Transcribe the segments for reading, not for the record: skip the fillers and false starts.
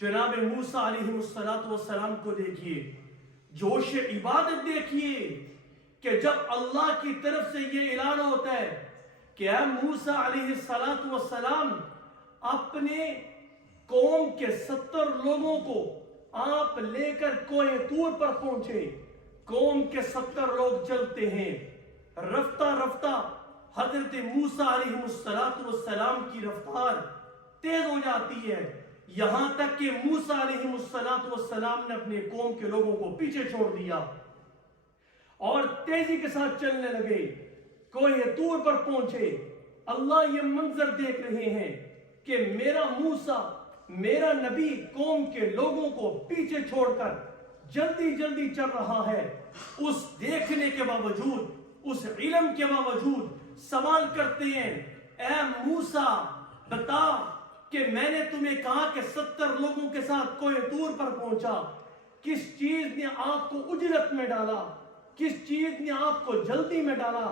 جناب موسیٰ علیہ السلام کو دیکھیے، جوش عبادت دیکھیے کہ جب اللہ کی طرف سے یہ اعلان ہوتا ہے کہ اے موسیٰ علیہ السلام اپنے قوم کے 70 لوگوں کو آپ لے کر کوہ طور پر پہنچے۔ قوم کے 70 لوگ چلتے ہیں، رفتہ رفتہ حضرت موسیٰ علیہ السلام کی رفتار تیز ہو جاتی ہے، یہاں تک کہ موسیٰ علیہ السلام نے اپنے قوم کے لوگوں کو پیچھے چھوڑ دیا اور تیزی کے ساتھ چلنے لگے، کوہ طور پر پہنچے۔ اللہ یہ منظر دیکھ رہے ہیں کہ میرا موسیٰ، میرا نبی قوم کے لوگوں کو پیچھے چھوڑ کر جلدی جلدی چل رہا ہے۔ اس دیکھنے کے باوجود، اس علم کے باوجود سوال کرتے ہیں، اے موسیٰ بتا کہ میں نے تمہیں کہا کہ 70 لوگوں کے ساتھ کوہ طور پر پہنچا، کس چیز نے آپ کو اجلت میں ڈالا، کس چیز نے آپ کو جلدی میں ڈالا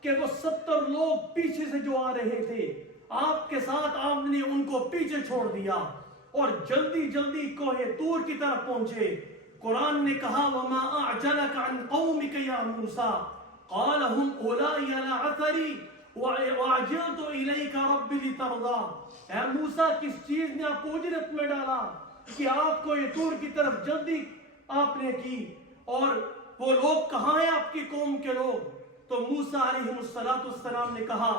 کہ وہ 70 لوگ پیچھے سے جو آ رہے تھے آپ کے ساتھ آپ نے ان کو پیچھے چھوڑ دیا اور جلدی جلدی کوہ طور کی طرف پہنچے۔ قرآن نے کہا وَمَا أَعْجَلَكَ عَنْ قَوْمِكَ يَا مُوسَىٰ قَالَ هُمْ أُولَٰئِكَ عَلَىٰ أَثَرِي وَعَجِلْتُ إِلَيْكَ رَبِّ لِتَرْضَىٰ۔ اے موسیٰ کس چیز نے آپ کو اجرت میں ڈالا کہ آپ کوہ طور کی طرف جلدی آپ نے کی، اور وہ لوگ کہاں ہیں آپ کی قوم کے لوگ؟ تو موسیٰ علیہ السلام نے کہا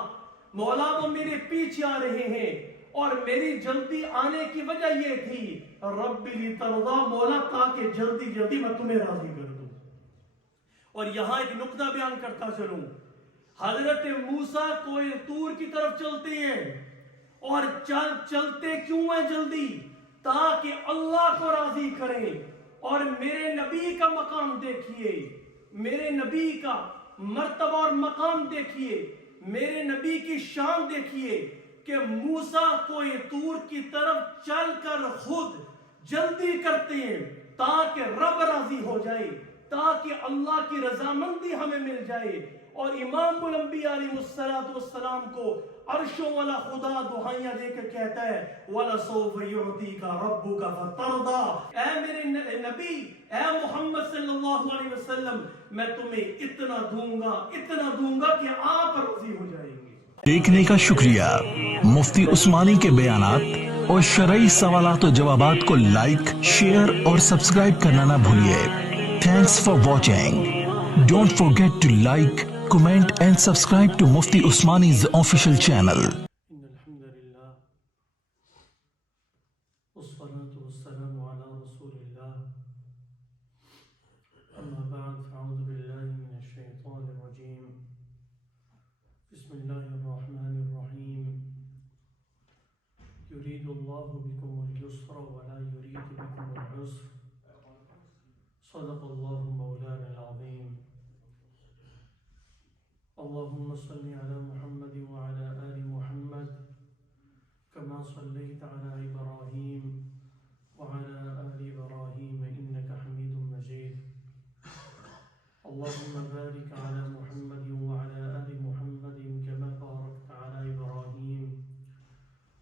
مولا وہ میرے پیچھے آ رہے ہیں اور میری جلدی آنے کی وجہ یہ تھی رب لترضیٰ، مولا تاکہ جلدی جلدی میں تمہیں راضی کر دوں۔ اور یہاں ایک نقطہ بیان کرتا چلوں، حضرت موسیٰ کوہ طور کی طرف چلتے ہیں اور چلتے کیوں ہیں جلدی؟ تاکہ اللہ کو راضی کریں۔ اور میرے نبی کا مقام دیکھیے، میرے نبی کا مرتبہ اور مقام دیکھیے، میرے نبی کی شان دیکھیے کہ موسیٰ کوہ طور کی طرف چل کر خود جلدی کرتے ہیں تاکہ رب راضی ہو جائے، تاکہ اللہ کی رضامندی ہمیں مل جائے۔ اور امام الانبیاء علیہ السلام کو عرشوں والا خدا دعائیاں دے کر کہتا ہے وَلَسَوْفَ يُعْطِيكَ رَبُّكَ فَتَرْضَىٰ، اے میرے نبی، اے محمد صلی اللہ علیہ وسلم، میں تمہیں اتنا دوں گا کہ آپ راضی ہو جائیں گے۔ دیکھنے کا شکریہ۔ مفتی عثمانی کے بیانات اور شرعی سوالات و جوابات کو لائک، شیئر اور سبسکرائب کرنا نہ بھولیے۔ Thanks for watching. Don't forget to like, comment and subscribe to Mufti Usmani's official channel. ان الحمد للہ والصلاة والسلام على رسول اللہ، اما بعد فاعوذ باللہ من الشیطان الرجیم، بسم اللہ الرحمن الرحیم، یرید اللہ بکم اليسر ولا یرید بکم العسر، صدق اللہ مولانا العظیم۔ اللهم صل على محمد وعلى آل محمد كما صليت على إبراهيم وعلى آل إبراهيم إنك حميد مجيد، اللهم بارك على محمد وعلى آل محمد كما باركت على إبراهيم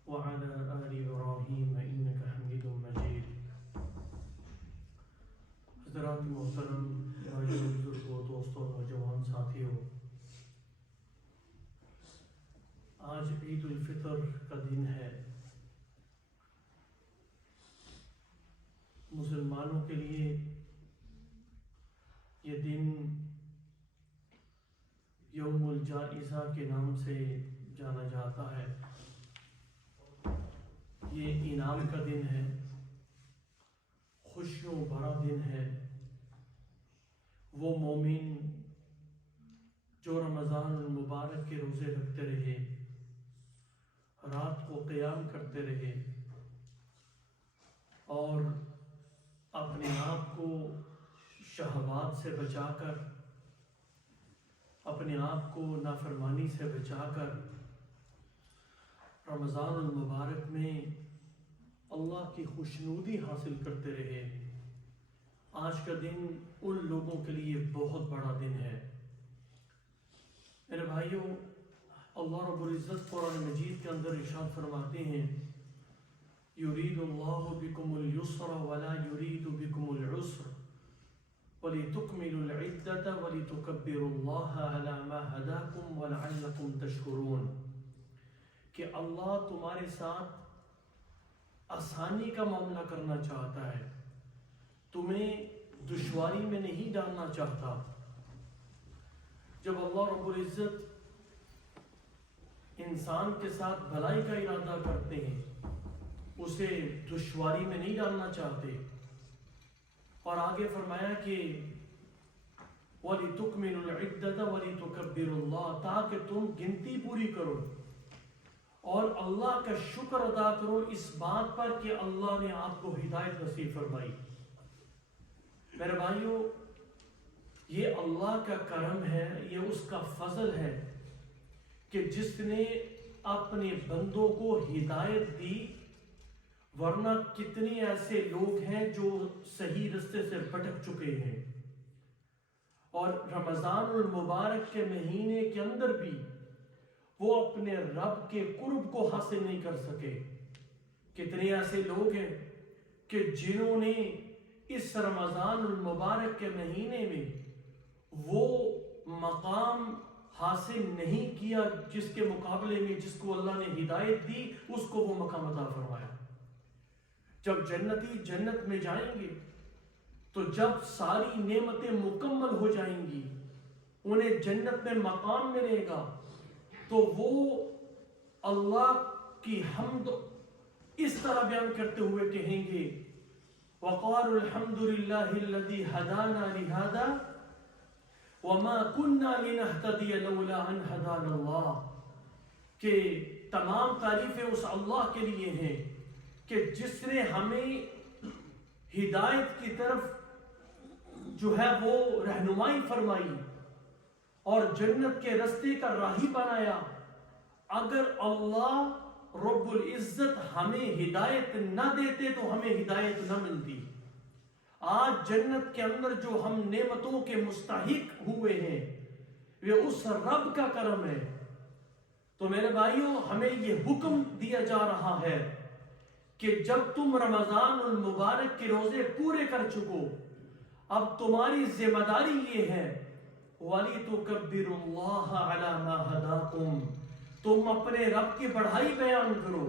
وعلى آل إبراهيم إنك حميد مجيد۔ حضرات محترم، بھائیوں، بزرگوں، دوستوں، نوجوان ساتھیوں، آج عید الفطر کا دن ہے۔ مسلمانوں کے لیے یہ دن یوم الجائزہ کے نام سے جانا جاتا ہے۔ یہ انعام کا دن ہے، خوشیوں بھرا دن ہے۔ وہ مومن جو رمضان المبارک کے روزے رکھتے رہے، رات کو قیام کرتے رہے اور اپنے آپ کو شہوات سے بچا کر، اپنے آپ کو نافرمانی سے بچا کر رمضان المبارک میں اللہ کی خوشنودی حاصل کرتے رہے، آج کا دن ان لوگوں کے لیے بہت بڑا دن ہے۔ میرے بھائیوں، اللہ رب العزت قرآن مجید کے اندر ارشاد فرماتے ہیں يريد الله بكم اليسر ولا يريد بكم العسر وَلِتُكْمِلُوا الْعِدَّةَ وَلِتُكَبِّرُوا اللَّهَ عَلَى مَا هَدَاكُمْ وَلَعَلَّكُمْ تَشْكُرُونَ کہ اللہ تمہارے ساتھ آسانی کا معاملہ کرنا چاہتا ہے، تمہیں دشواری میں نہیں ڈالنا چاہتا۔ جب اللہ رب العزت انسان کے ساتھ بھلائی کا ارادہ کرتے ہیں، اسے دشواری میں نہیں ڈالنا چاہتے۔ اور آگے فرمایا کہ وَلِتُكْمِلُوا الْعِدَّةَ وَلِتُكَبِّرُوا اللَّهَ، تاکہ تم گنتی پوری کرو اور اللہ کا شکر ادا کرو اس بات پر کہ اللہ نے آپ کو ہدایت نصیب فرمائی۔ میرے بھائیو، یہ اللہ کا کرم ہے، یہ اس کا فضل ہے کہ جس نے اپنے بندوں کو ہدایت دی، ورنہ کتنے ایسے لوگ ہیں جو صحیح رستے سے بھٹک چکے ہیں، اور رمضان المبارک کے مہینے کے اندر بھی وہ اپنے رب کے قرب کو حاصل نہیں کر سکے۔ کتنے ایسے لوگ ہیں کہ جنہوں نے اس رمضان المبارک کے مہینے میں وہ مقام حاصل نہیں کیا جس کے مقابلے میں جس کو اللہ نے ہدایت دی اس کو وہ مقام عطا فرمایا۔ جب جنتی جنت میں جائیں گے تو جب ساری نعمتیں مکمل ہو جائیں گی، انہیں جنت میں مقام ملے گا، تو وہ اللہ کی حمد اس طرح بیان کرتے ہوئے کہیں گے وَقَالُوا الْحَمْدُ لِلَّهِ الَّذِي هَدَانَا لِهَذَا وَمَا كُنَّا لِنَهْتَدِيَ لَوْلَا أَنْ هَدَانَا اللَّهُ، کہ تمام تعریفیں اس اللہ کے لیے ہیں کہ جس نے ہمیں ہدایت کی طرف جو ہے وہ رہنمائی فرمائی اور جنت کے رستے کا راہی بنایا۔ اگر اللہ رب العزت ہمیں ہدایت نہ دیتے تو ہمیں ہدایت نہ ملتی۔ آج جنت کے اندر جو ہم نعمتوں کے مستحق ہوئے ہیں وہ اس رب کا کرم ہے۔ تو میرے بھائیوں، ہمیں یہ حکم دیا جا رہا ہے کہ جب تم رمضان المبارک کے روزے پورے کر چکو، اب تمہاری ذمہ داری یہ ہے وَلِتُكَبِّرُوا اللَّهَ عَلَى مَا هَدَاكُمْ، تم اپنے رب کی بڑائی بیان کرو،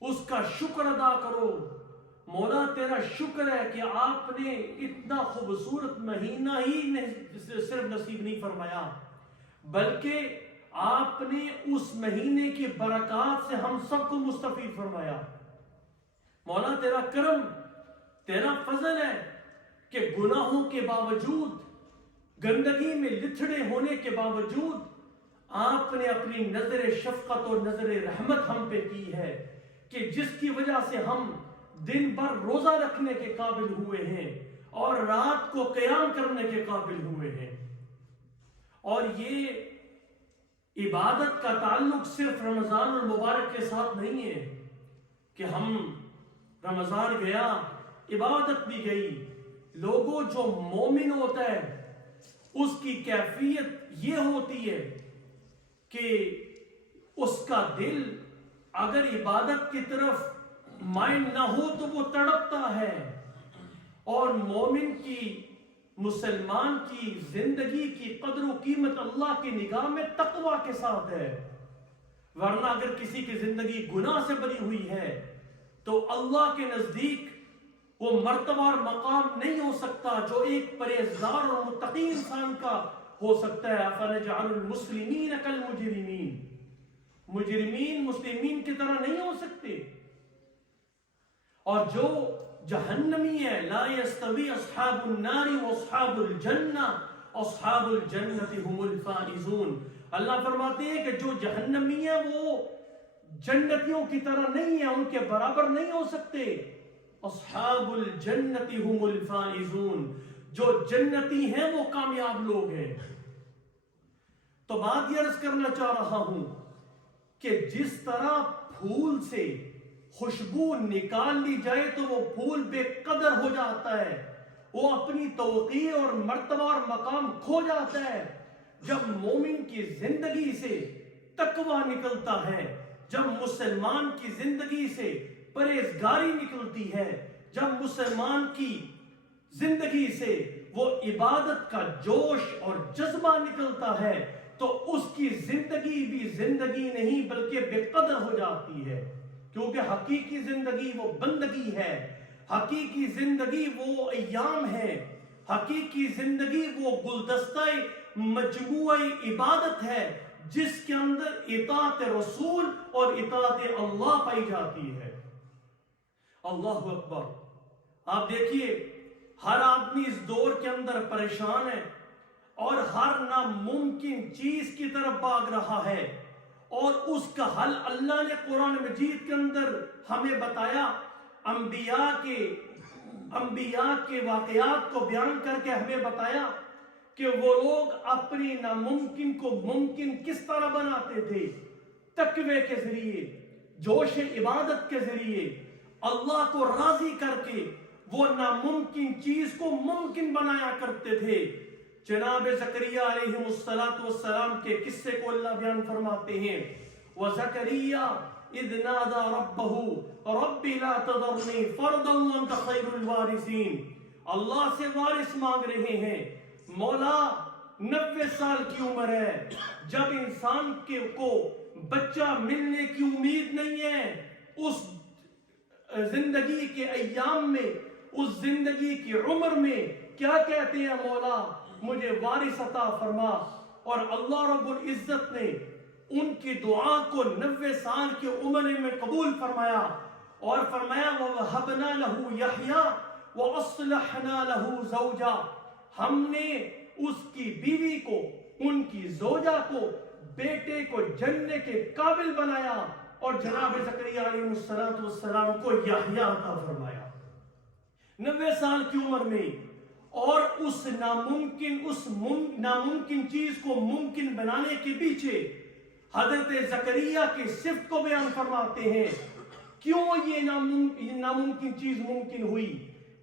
اس کا شکر ادا کرو۔ مولا تیرا شکر ہے کہ آپ نے اتنا خوبصورت مہینہ ہی صرف نصیب نہیں فرمایا، بلکہ آپ نے اس مہینے کی برکات سے ہم سب کو مستفید فرمایا۔ مولا تیرا کرم، تیرا فضل ہے کہ گناہوں کے باوجود، گندگی میں لتھڑے ہونے کے باوجود آپ نے اپنی نظر شفقت اور نظر رحمت ہم پہ کی ہے، کہ جس کی وجہ سے ہم دن بھر روزہ رکھنے کے قابل ہوئے ہیں اور رات کو قیام کرنے کے قابل ہوئے ہیں۔ اور یہ عبادت کا تعلق صرف رمضان المبارک کے ساتھ نہیں ہے کہ ہم رمضان گیا عبادت بھی گئی۔ لوگوں، جو مومن ہوتا ہے اس کی کیفیت یہ ہوتی ہے کہ اس کا دل اگر عبادت کی طرف مائل نہ ہو تو وہ تڑپتا ہے، اور مومن کی، مسلمان کی زندگی کی قدر و قیمت اللہ کی نگاہ میں تقوی کے ساتھ ہے۔ ورنہ اگر کسی کی زندگی گناہ سے بھری ہوئی ہے تو اللہ کے نزدیک وہ مرتبہ اور مقام نہیں ہو سکتا جو ایک پرہیزگار اور متقی انسان کا ہو سکتا ہے۔ أَفَنَجْعَلُ الْمُسْلِمِينَ كَالْمُجْرِمِينَ، مجرمین مسلمین کی طرح نہیں ہو سکتے۔ اور جو جہنمی ہے، لا يستوي اصحاب النار واصحاب الجنہ اصحاب الجنۃ هم الفائزون، اللہ فرماتے ہیں کہ جو جہنمی ہے وہ جنتیوں کی طرح نہیں ہے، ان کے برابر نہیں ہو سکتے۔ اصحاب الجنۃ هم الفائزون، جو جنتی ہیں وہ کامیاب لوگ ہیں۔ تو بات یہ عرض کرنا چاہ رہا ہوں کہ جس طرح پھول سے خوشبو نکال لی جائے تو وہ پھول بے قدر ہو جاتا ہے، وہ اپنی توقیر اور مرتبہ اور مقام کھو جاتا ہے۔ جب مومن کی زندگی سے تقوی نکلتا ہے، جب مسلمان کی زندگی سے پرہیزگاری نکلتی ہے، جب مسلمان کی زندگی سے وہ عبادت کا جوش اور جذبہ نکلتا ہے تو اس کی زندگی بھی زندگی نہیں بلکہ بے قدر ہو جاتی ہے، کیونکہ حقیقی زندگی وہ بندگی ہے، حقیقی زندگی وہ ایام ہے، حقیقی زندگی وہ گلدستہ مجموعہ عبادت ہے جس کے اندر اطاعت رسول اور اطاعت اللہ پائی جاتی ہے۔ اللہ اکبر۔ آپ دیکھیے ہر آدمی اس دور کے اندر پریشان ہے اور ہر ناممکن چیز کی طرف بھاگ رہا ہے، اور اس کا حل اللہ نے قرآن مجید کے اندر ہمیں بتایا، انبیاء کے واقعات کو بیان کر کے ہمیں بتایا کہ وہ لوگ اپنی ناممکن کو ممکن کس طرح بناتے تھے، تقوی کے ذریعے، جوش عبادت کے ذریعے، اللہ کو راضی کر کے وہ ناممکن چیز کو ممکن بنایا کرتے تھے۔ جناب زکریا علیہ السلام کے قصے کو اللہ بیان فرماتے ہیں، وَزَكَرِيَّا إِذْ نَادَى رَبَّهُ رَبِّ لَا تَذَرْنِي فَرْدًا وَأَنْتَ خَيْرُ الْوَارِثِينَ۔ اللہ سے وارث مانگ رہے ہیں، مولا 90 سال کی عمر ہے، جب انسان کو بچہ ملنے کی امید نہیں ہے، اس زندگی کے ایام میں، اس زندگی کی عمر میں کیا کہتے ہیں، مولا مجھے وارث عطا فرما۔ اور اللہ رب العزت نے ان کی دعا کو 90 سال کی عمر میں قبول فرمایا اور فرمایا وَوَهَبْنَا لَهُ يَحْيَا وَأَصْلَحْنَا لَهُ زَوْجًا، ہم نے اس کی بیوی کو، ان کی زوجہ کو، بیٹے کو جننے کے قابل بنایا، اور جناب زکریا علیہ السلام کو یحییٰ عطا فرمایا 90 سال کی عمر میں۔ اور اس ناممکن چیز کو ممکن بنانے کے پیچھے حضرت زکریا کی صفت کو بیان فرماتے ہیں، کیوں یہ ناممکن چیز ممکن ہوئی۔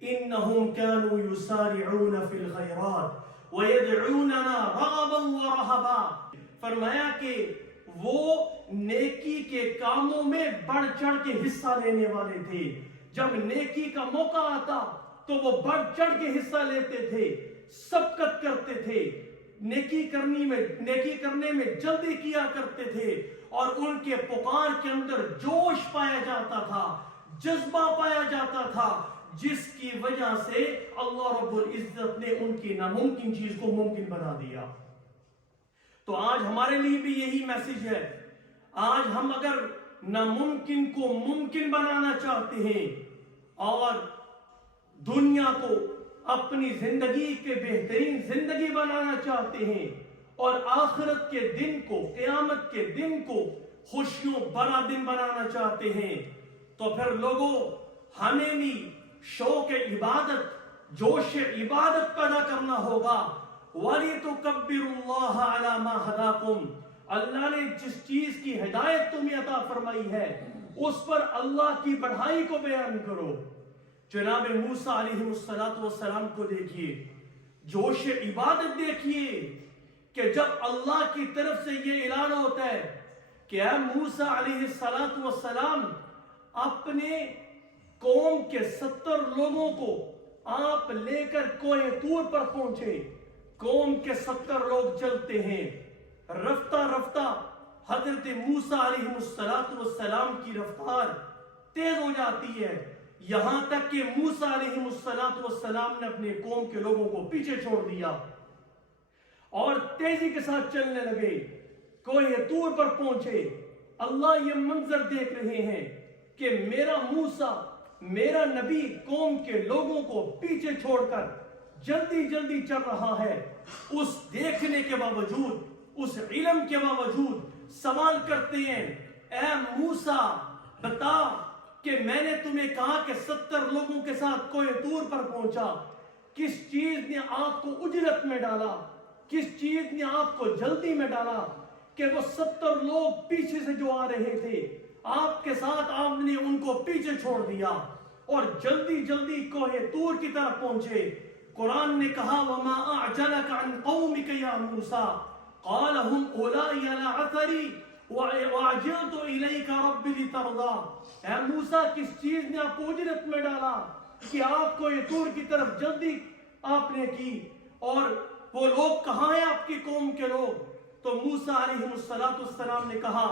انہم کانوا یسارعون فی الخیرات ویدعوننا رغبا ورہبا، فرمایا کہ وہ نیکی کے کاموں میں بڑھ چڑھ کے حصہ لینے والے تھے، جب نیکی کا موقع آتا تو وہ بڑھ چڑھ کے حصہ لیتے تھے، سبقت کرتے تھے، نیکی کرنے میں جلدی کیا کرتے تھے، اور ان کے پکار کے اندر جوش پایا جاتا تھا، جذبہ پایا جاتا تھا، جس کی وجہ سے اللہ رب العزت نے ان کی ناممکن چیز کو ممکن بنا دیا۔ تو آج ہمارے لیے بھی یہی میسج ہے، آج ہم اگر ناممکن کو ممکن بنانا چاہتے ہیں اور دنیا کو اپنی زندگی کے بہترین زندگی بنانا چاہتے ہیں، اور آخرت کے دن کو، قیامت کے دن کو خوشیوں بھرا دن بنانا چاہتے ہیں، تو پھر لوگوں ہمیں بھی شوق عبادت، جوش عبادت پیدا کرنا ہوگا۔ وَلِتُكَبِّرُوا اللَّهَ عَلَى مَا هَدَاكُمْ، اللہ نے جس چیز کی ہدایت تمہیں عطا فرمائی ہے اس پر اللہ کی بڑائی کو بیان کرو۔ جناب موسیٰ علیہ السلام کو دیکھیے، جوش عبادت دیکھیے کہ جب اللہ کی طرف سے یہ اعلان ہوتا ہے کہ اے موسیٰ علیہ السلام، اپنے قوم کے 70 لوگوں کو آپ لے کر کوہ طور پر پہنچے۔ قوم کے 70 لوگ چلتے ہیں، رفتہ رفتہ حضرت موسیٰ علیہ السلام کی رفتار تیز ہو جاتی ہے، یہاں تک کہ موسیٰ علیہ السلام نے اپنے قوم کے لوگوں کو پیچھے چھوڑ دیا اور تیزی کے ساتھ چلنے لگے، کوہ طور پر پہنچے۔ اللہ یہ منظر دیکھ رہے ہیں کہ میرا موسیٰ، میرا نبی قوم کے لوگوں کو پیچھے چھوڑ کر جلدی جلدی چل رہا ہے۔ اس دیکھنے کے باوجود، اس علم کے باوجود سوال کرتے ہیں، اے موسیٰ بتا کہ میں نے تمہیں کہا کہ 70 لوگوں کے ساتھ کوہ طور پر پہنچا، کس چیز نے آپ کو اجرت میں ڈالا، کس چیز نے آپ کو جلدی میں ڈالا کہ وہ 70 لوگ پیچھے سے جو آ رہے تھے آپ کے ساتھ آپ نے ان کو پیچھے چھوڑ دیا اور جلدی جلدی کوہ طور کی طرف پہنچے۔ قرآن نے کہا وَمَا أَعْجَلَكَ عَنْ قَوْمِكَ يَا مُوسَىٰ قَالَ هُمْ أُولَٰئِ عَلَىٰ أَثَرِي وَعَجِلْتُ إِلَيْكَ رَبِّ لِتَرْضَى، اے موسیٰ کس چیز نے آپ کو اجرت میں ڈالا کہ آپ کو یہ طور کی طرف جلدی آپ نے کی، اور وہ لوگ کہاں ہیں آپ کی قوم کے لوگ؟ تو موسیٰ علیہ السلام نے کہا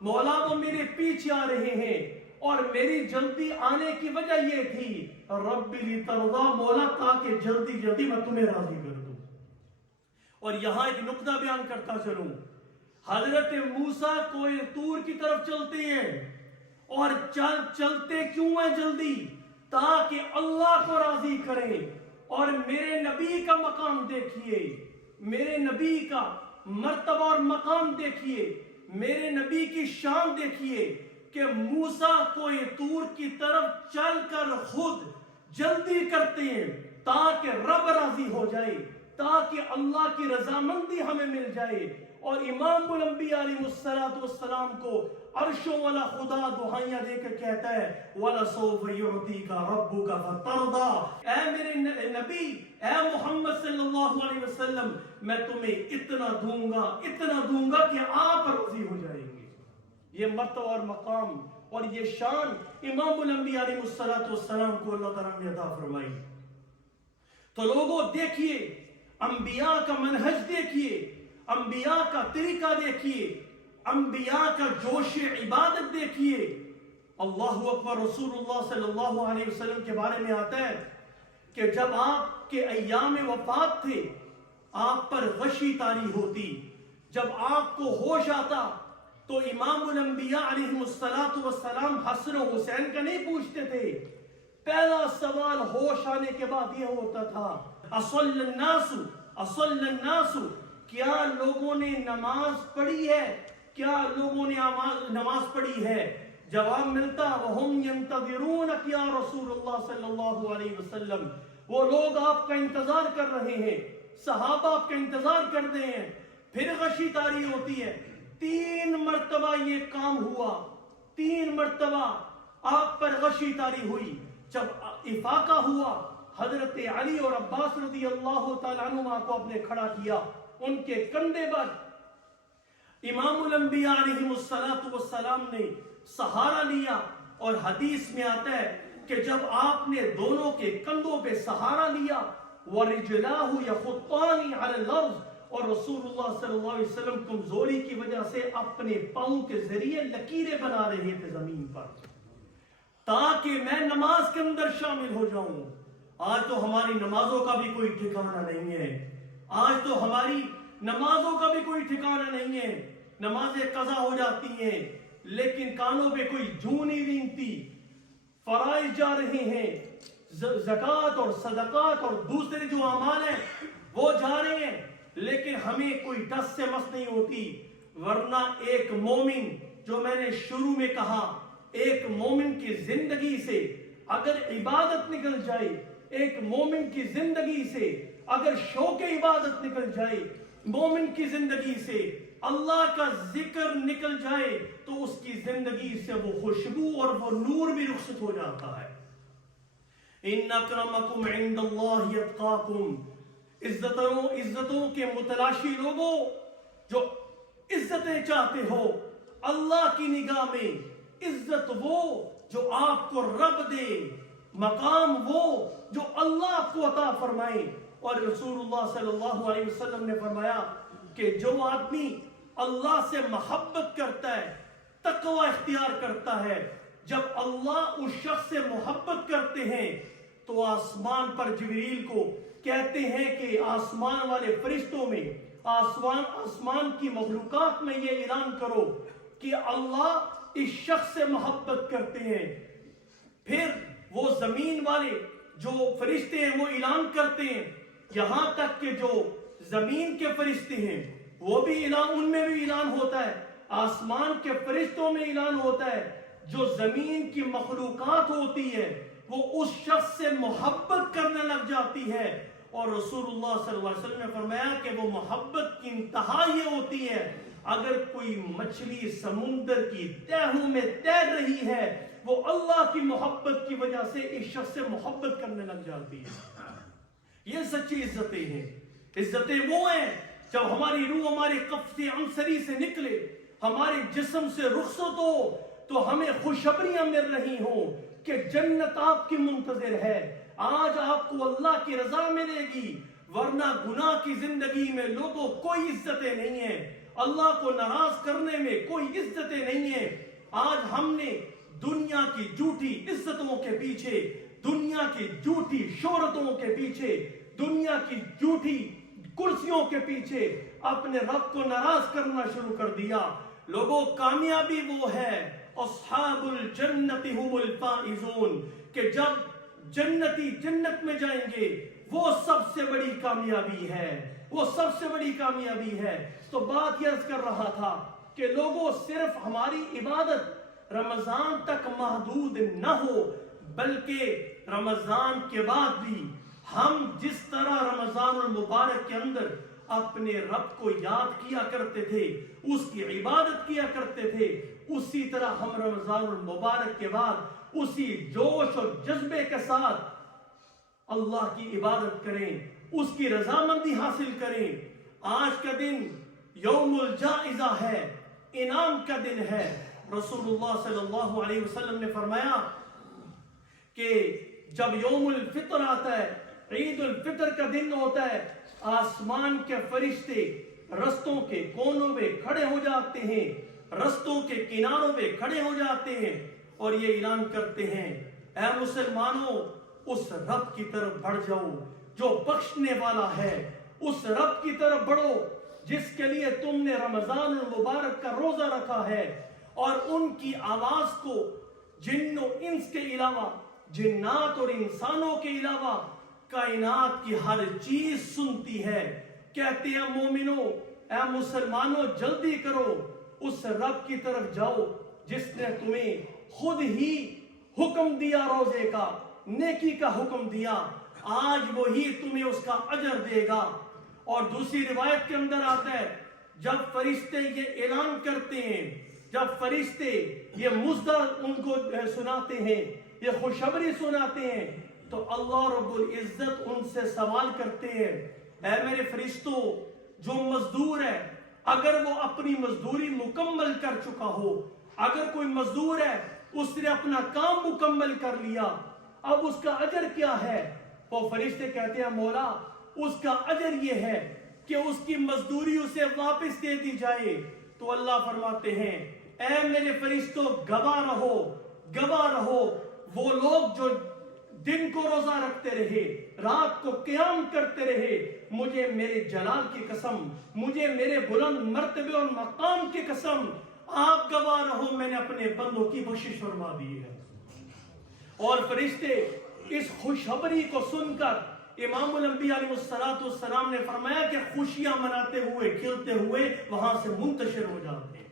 مولا وہ میرے پیچھے آ رہے ہیں اور میری جلدی آنے کی وجہ یہ تھی رب لترضا، مولا تاکہ جلدی جلدی میں تمہیں راضی کر دوں۔ اور یہاں ایک نقطہ بیان کرتا چلوں، حضرت موسیٰ کوہ طور کی طرف چلتے ہیں، اور چلتے کیوں ہیں جلدی؟ تاکہ اللہ کو راضی کریں۔ اور میرے نبی کا مقام دیکھیے، میرے نبی کا مرتبہ اور مقام دیکھیے، میرے نبی کی شان دیکھیے کہ موسیٰ کوہ طور کی طرف چل کر خود جلدی کرتے ہیں تاکہ رب راضی ہو جائے، تاکہ اللہ کی رضامندی ہمیں مل جائے۔ اور امام الانبیاء علیہ السلام کو عرشوں والا خدا دعائیاں دے کر کہتا ہے وَلَسَوْفَ يُعْطِيكَ رَبُّكَ فَتَرْضَى، اے میرے نبی، اے محمد صلی اللہ علیہ وسلم، میں تمہیں اتنا دوں گا کہ آپ راضی ہو جائیں گے۔ یہ مرتبہ اور مقام اور یہ شان امام الانبیاء علیہ السلام کو اللہ تعالیٰ نے عطا فرمائی۔ تو لوگوں دیکھیے، انبیاء کا منہج دیکھیے، انبیاء کا طریقہ دیکھیے، انبیاء کا جوش عبادت دیکھیے۔ اللہ اکبر، رسول اللہ صلی اللہ علیہ وسلم کے بارے میں آتا ہے کہ جب آپ کے ایام وفات تھے آپ پر غشی طاری ہوتی، جب آپ کو ہوش آتا تو امام الانبیاء علیہ السلام حسن و حسین کا نہیں پوچھتے تھے، پہلا سوال ہوش آنے کے بعد یہ ہوتا تھا اصل الناس، کیا لوگوں نے نماز پڑھی ہے؟ کیا لوگوں نے نماز پڑھی ہے؟ جواب ملتا وَهُمْ يَنْتَظِرُونَكَ یا رسول اللہ صلی اللہ علیہ وسلم، وہ لوگ آپ کا انتظار کر رہے ہیں، صحابہ آپ کا انتظار کر رہے ہیں۔ پھر غشی طاری ہوتی ہے، 3 مرتبہ یہ کام ہوا، 3 مرتبہ آپ پر غشی طاری ہوئی۔ جب افاقہ ہوا، حضرت علی اور عباس رضی اللہ تعالیٰ عنہما کو آپ نے کھڑا کیا، ان کے کندھے پر امام الانبیاء علیہ السلام نے سہارا لیا، اور حدیث میں آتا ہے کہ جب آپ نے دونوں کے کندھوں پہ سہارا لیا وَرِجْلَاهُ يَخُطَّانِ عَلَى الْأَرْضِ، اور رسول اللہ صلی اللہ علیہ وسلم کمزوری کی وجہ سے اپنے پاؤں کے ذریعے لکیریں بنا رہے تھے زمین پر تاکہ میں نماز کے اندر شامل ہو جاؤں۔ آج تو ہماری نمازوں کا بھی کوئی ٹھکانہ نہیں ہے، آج تو ہماری نمازوں کا بھی کوئی ٹھکانہ نہیں ہے، نمازیں قضا ہو جاتی ہیں لیکن کانوں پہ کوئی جوں نہیں رینگتی، فرائض جا رہے ہیں، زکوٰۃ اور صدقات اور دوسرے جو اعمال ہیں وہ جا رہے ہیں، لیکن ہمیں کوئی ٹس سے مس نہیں ہوتی۔ ورنہ ایک مومن، جو میں نے شروع میں کہا، ایک مومن کی زندگی سے اگر عبادت نکل جائے، ایک مومن کی زندگی سے اگر شوق عبادت نکل جائے، مومن کی زندگی سے اللہ کا ذکر نکل جائے، تو اس کی زندگی سے وہ خوشبو اور وہ نور بھی رخصت ہو جاتا ہے۔ ان اکرمکم عند اللہ اتقاکم، عزتوں کے متلاشی لوگوں، جو عزتیں چاہتے ہو اللہ کی نگاہ میں، عزت وہ جو آپ کو رب دے، مقام وہ جو اللہ آپ کو عطا فرمائے۔ اور رسول اللہ صلی اللہ علیہ وسلم نے فرمایا کہ جو آدمی اللہ سے محبت کرتا ہے، تقوی اختیار کرتا ہے، جب اللہ اس شخص سے محبت کرتے ہیں تو آسمان پر جبریل کو کہتے ہیں کہ آسمان والے فرشتوں میں، آسمان کی مخلوقات میں یہ اعلان کرو کہ اللہ اس شخص سے محبت کرتے ہیں۔ پھر وہ زمین والے جو فرشتے ہیں وہ اعلان کرتے ہیں، یہاں تک کہ جو زمین کے فرشتے ہیں وہ بھی اعلان، ان میں بھی اعلان ہوتا ہے، آسمان کے فرشتوں میں اعلان ہوتا ہے، جو زمین کی مخلوقات ہوتی ہے وہ اس شخص سے محبت کرنے لگ جاتی ہے۔ اور رسول اللہ صلی اللہ علیہ وسلم نے فرمایا کہ وہ محبت کی انتہا یہ ہوتی ہے، اگر کوئی مچھلی سمندر کی تہوں میں تیر رہی ہے وہ اللہ کی محبت کی وجہ سے اس شخص سے محبت کرنے لگ جاتی ہے۔ یہ سچی عزتیں ہیں۔ عزتیں وہ ہیں جب ہماری روح ہمارے قفص عنصری سے نکلے ہمارے جسم سے رخصت ہو تو ہمیں خوشخبریاں مل رہی ہوں کہ جنت آپ کی منتظر ہے. آج آپ کو اللہ کی رضا ملے گی، ورنہ گناہ کی زندگی میں لوگوں کوئی عزتیں نہیں ہیں، اللہ کو ناراض کرنے میں کوئی عزتیں نہیں ہیں. آج ہم نے دنیا کی جھوٹی عزتوں کے پیچھے، دنیا کی جھوٹی شہرتوں کے پیچھے، دنیا کی جھوٹی کرسیوں کے پیچھے اپنے رب کو ناراض کرنا شروع کر دیا. لوگوں کامیابی وہ ہے، اصحاب الجنت هم الفائزون، کہ جب جنتی جنت میں جائیں گے وہ سب سے بڑی کامیابی ہے، وہ سب سے بڑی کامیابی ہے. تو بات یہ عرض کر رہا تھا کہ لوگوں صرف ہماری عبادت رمضان تک محدود نہ ہو، بلکہ رمضان کے بعد بھی ہم جس طرح رمضان المبارک کے اندر اپنے رب کو یاد کیا کرتے تھے، اس کی عبادت کیا کرتے تھے، اسی طرح ہم رمضان المبارک کے بعد اسی جوش اور جذبے کے ساتھ اللہ کی عبادت کریں، اس کی رضامندی حاصل کریں. آج کا دن یوم الجائزہ ہے، انعام کا دن ہے. رسول اللہ صلی اللہ علیہ وسلم نے فرمایا کہ جب یوم الفطر آتا ہے، عید الفطر کا دن ہوتا ہے، آسمان کے فرشتے رستوں کے کونوں میں کھڑے ہو جاتے ہیں، رستوں کے کناروں پہ کھڑے ہو جاتے ہیں اور یہ اعلان کرتے ہیں، اے مسلمانوں، اس رب کی طرف بڑھ جاؤ جو بخشنے والا ہے، اس رب کی طرف بڑھو جس کے لیے تم نے رمضان المبارک کا روزہ رکھا ہے. اور ان کی آواز کو جن و انس کے علاوہ، جنات اور انسانوں کے علاوہ کائنات کی ہر چیز سنتی ہے. کہتے ہیں مومنوں، اے مسلمانوں، جلدی کرو، اس رب کی طرف جاؤ جس نے تمہیں خود ہی حکم دیا روزے کا، نیکی کا حکم دیا، آج وہی تمہیں اس کا اجر دے گا. اور دوسری روایت کے اندر آتا ہے، جب فرشتے یہ اعلان کرتے ہیں، جب فرشتے یہ مژدہ ان کو سناتے ہیں، یہ خوشخبری سناتے ہیں، تو اللہ رب العزت ان سے سوال کرتے ہیں، اے میرے فرشتوں، جو مزدور ہے اگر وہ اپنی مزدوری مکمل کر چکا ہو، اگر کوئی مزدور ہے اس نے اپنا کام مکمل کر لیا، اب اس کا اجر کیا ہے؟ وہ فرشتے کہتے ہیں، مولا اس کا اجر یہ ہے کہ اس کی مزدوری اسے واپس دے دی جائے. تو اللہ فرماتے ہیں، اے میرے فرشتوں، گواہ رہو، گواہ رہو، وہ لوگ جو دن کو روزہ رکھتے رہے، رات کو قیام کرتے رہے، مجھے میرے جلال کی قسم، مجھے میرے بلند مرتبے اور مقام کی قسم، آپ گواہ رہو، میں نے اپنے بندوں کی بخشش فرما دی ہے. اور فرشتے اس خوشخبری کو سن کر امام الانبیاء علیہ السلام نے فرمایا کہ خوشیاں مناتے ہوئے، کھلتے ہوئے وہاں سے منتشر ہو جاتے ہیں.